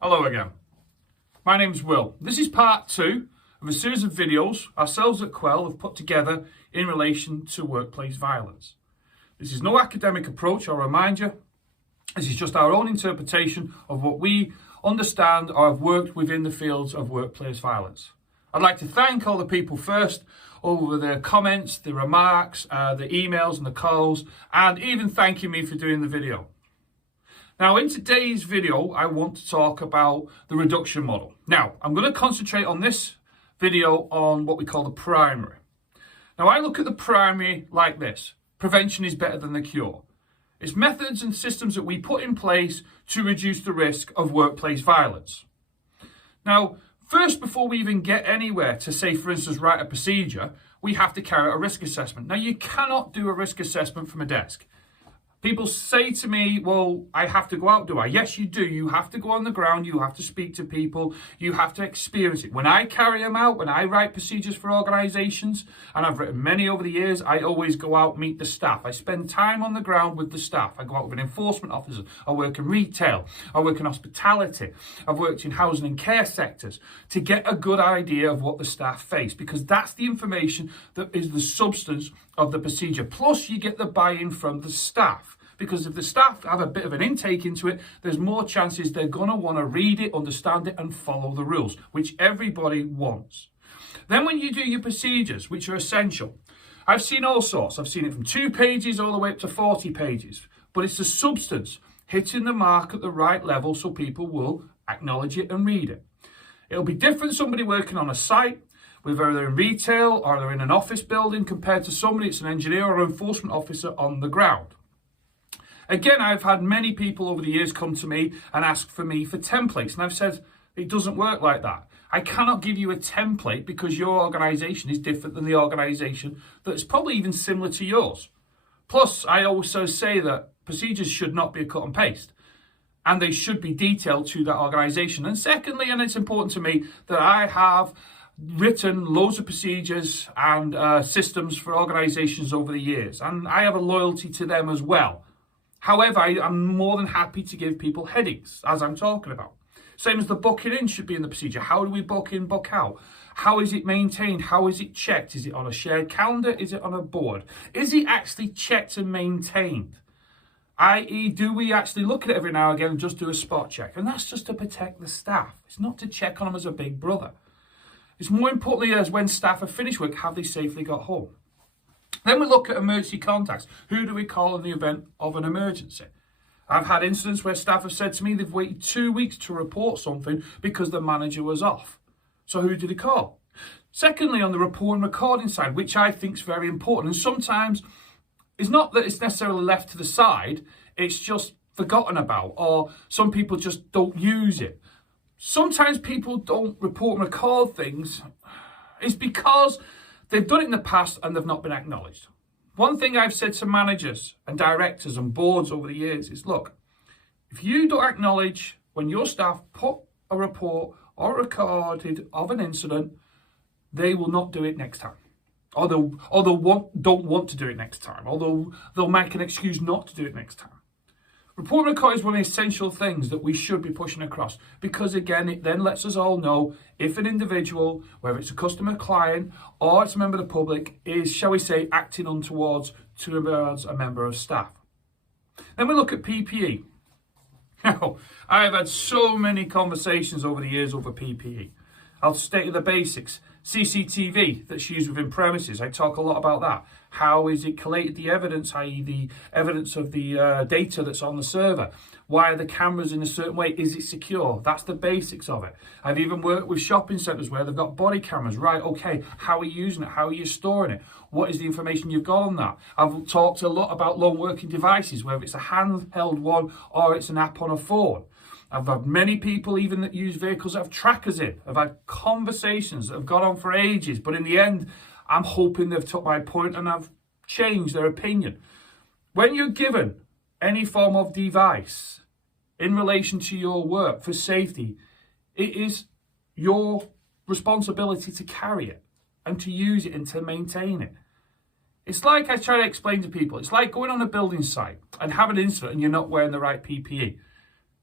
Hello again. My name's Will. This is part 2 of a series of videos ourselves at Quell have put together in relation to workplace violence. This is no academic approach, I'll remind you. This is just our own interpretation of what we understand or have worked within the fields of workplace violence. I'd like to thank all the people first over their comments, the remarks, the emails and the calls, and even thanking me for doing the video. Now, in today's video, I want to talk about the reduction model. Now, I'm going to concentrate on this video on what we call the primary. Now, I look at the primary like this. Prevention is better than the cure. It's methods and systems that we put in place to reduce the risk of workplace violence. Now, first, before we even get anywhere to say, for instance, write a procedure, we have to carry out a risk assessment. Now, you cannot do a risk assessment from a desk. People say to me, well, I have to go out, do I? Yes, you do. You have to go on the ground. You have to speak to people. You have to experience it. When I carry them out, when I write procedures for organisations, and I've written many over the years, I always go out, meet the staff. I spend time on the ground with the staff. I go out with an enforcement officer. I work in retail. I work in hospitality. I've worked in housing and care sectors to get a good idea of what the staff face, because that's the information that is the substance of the procedure. Plus, you get the buy-in from the staff. Because if the staff have a bit of an intake into it, there's more chances they're going to want to read it, understand it, and follow the rules, which everybody wants. Then when you do your procedures, which are essential, I've seen all sorts. I've seen it from 2 pages all the way up to 40 pages. But it's the substance, hitting the mark at the right level so people will acknowledge it and read it. It'll be different somebody working on a site, whether they're in retail or they're in an office building, compared to somebody that's an engineer or an enforcement officer on the ground. Again, I've had many people over the years come to me and ask for me for templates. And I've said, it doesn't work like that. I cannot give you a template because your organisation is different than the organisation that's probably even similar to yours. Plus, I also say that procedures should not be a cut and paste. And they should be detailed to that organisation. And secondly, and it's important to me, that I have written loads of procedures and systems for organisations over the years. And I have a loyalty to them as well. However, I'm more than happy to give people headings, as I'm talking about. Same as the booking in should be in the procedure. How do we book in, book out? How is it maintained? How is it checked? Is it on a shared calendar? Is it on a board? Is it actually checked and maintained? I.e., do we actually look at it every now and again and just do a spot check? And that's just to protect the staff. It's not to check on them as a big brother. It's more importantly as when staff have finished work, have they safely got home? Then we look at emergency contacts. Who do we call in the event of an emergency? I've had incidents where staff have said to me they've waited 2 weeks to report something because the manager was off. So who do they call? Secondly, on the report and recording side, which I think is very important, and sometimes it's not that it's necessarily left to the side, it's just forgotten about, or some people just don't use it. Sometimes people don't report and record things. It's because they've done it in the past and they've not been acknowledged. One thing I've said to managers and directors and boards over the years is, look, if you don't acknowledge when your staff put a report or recorded of an incident, they will not do it next time. Or don't want to do it next time. Although they'll make an excuse not to do it next time. Report and record is one of the essential things that we should be pushing across, because again, it then lets us all know if an individual, whether it's a customer, client, or it's a member of the public, is, shall we say, acting towards a member of staff. Then we look at PPE. Now, I've had so many conversations over the years over PPE. I'll state the basics. CCTV that's used within premises, I talk a lot about that. How is it collated the evidence, i.e. the evidence of the data that's on the server? Why are the cameras in a certain way? Is it secure? That's the basics of it. I've even worked with shopping centres where they've got body cameras. Right, okay, how are you using it? How are you storing it? What is the information you've got on that? I've talked a lot about lone working devices, whether it's a handheld one or it's an app on a phone. I've had many people even that use vehicles that have trackers in. I've had conversations that have gone on for ages, but in the end, I'm hoping they've took my point and I've changed their opinion. When you're given any form of device in relation to your work for safety, it is your responsibility to carry it and to use it and to maintain it. It's like I try to explain to people, it's like going on a building site and have an incident and you're not wearing the right PPE.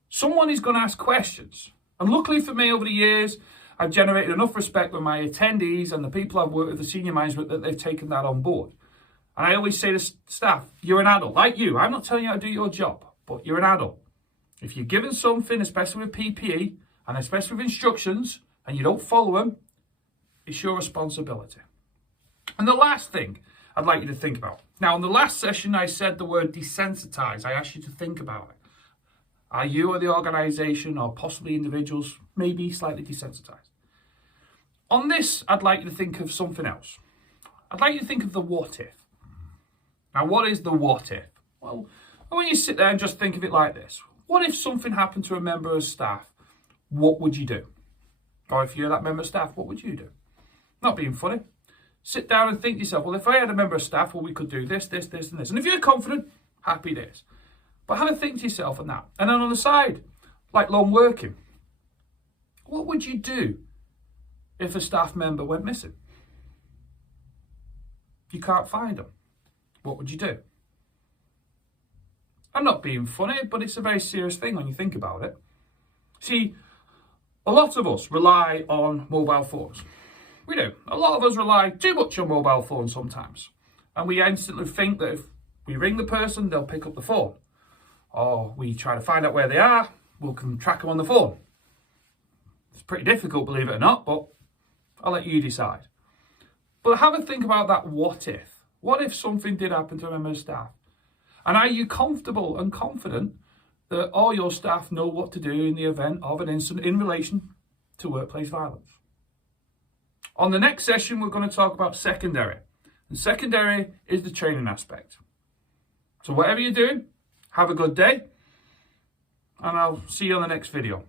Someone is going to ask questions. And luckily for me, over the years, I've generated enough respect with my attendees and the people I've worked with, the senior management, that they've taken that on board. And I always say to staff, you're an adult, like you. I'm not telling you how to do your job, but you're an adult. If you're given something, especially with PPE, and especially with instructions, and you don't follow them, it's your responsibility. And the last thing I'd like you to think about. Now, in the last session, I said the word desensitize. I asked you to think about it. Are you or the organisation, or possibly individuals, maybe slightly desensitized? On this, I'd like you to think of something else. I'd like you to think of the what if. Now, what is the what if? Well, when you sit there and just think of it like this. What if something happened to a member of staff? What would you do? Or if you're that member of staff, what would you do? Not being funny. Sit down and think to yourself, well, if I had a member of staff, well, we could do this, this, this, and this. And if you're confident, happy days. But have a think to yourself on that. And then on the side, like lone working, what would you do if a staff member went missing? You can't find them. What would you do? I'm not being funny, but it's a very serious thing when you think about it. See, a lot of us rely on mobile phones. We do. A lot of us rely too much on mobile phones sometimes. And we instantly think that if we ring the person, they'll pick up the phone. Or we try to find out where they are, we can track them on the phone. It's pretty difficult, believe it or not, but I'll let you decide. But have a think about that what if. What if something did happen to a member of staff? And are you comfortable and confident that all your staff know what to do in the event of an incident in relation to workplace violence? On the next session, we're going to talk about secondary. And secondary is the training aspect. So whatever you're doing, have a good day. And I'll see you on the next video.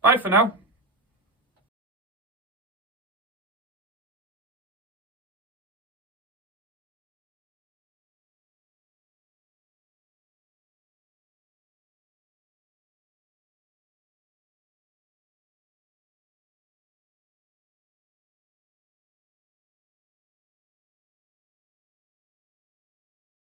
Bye for now.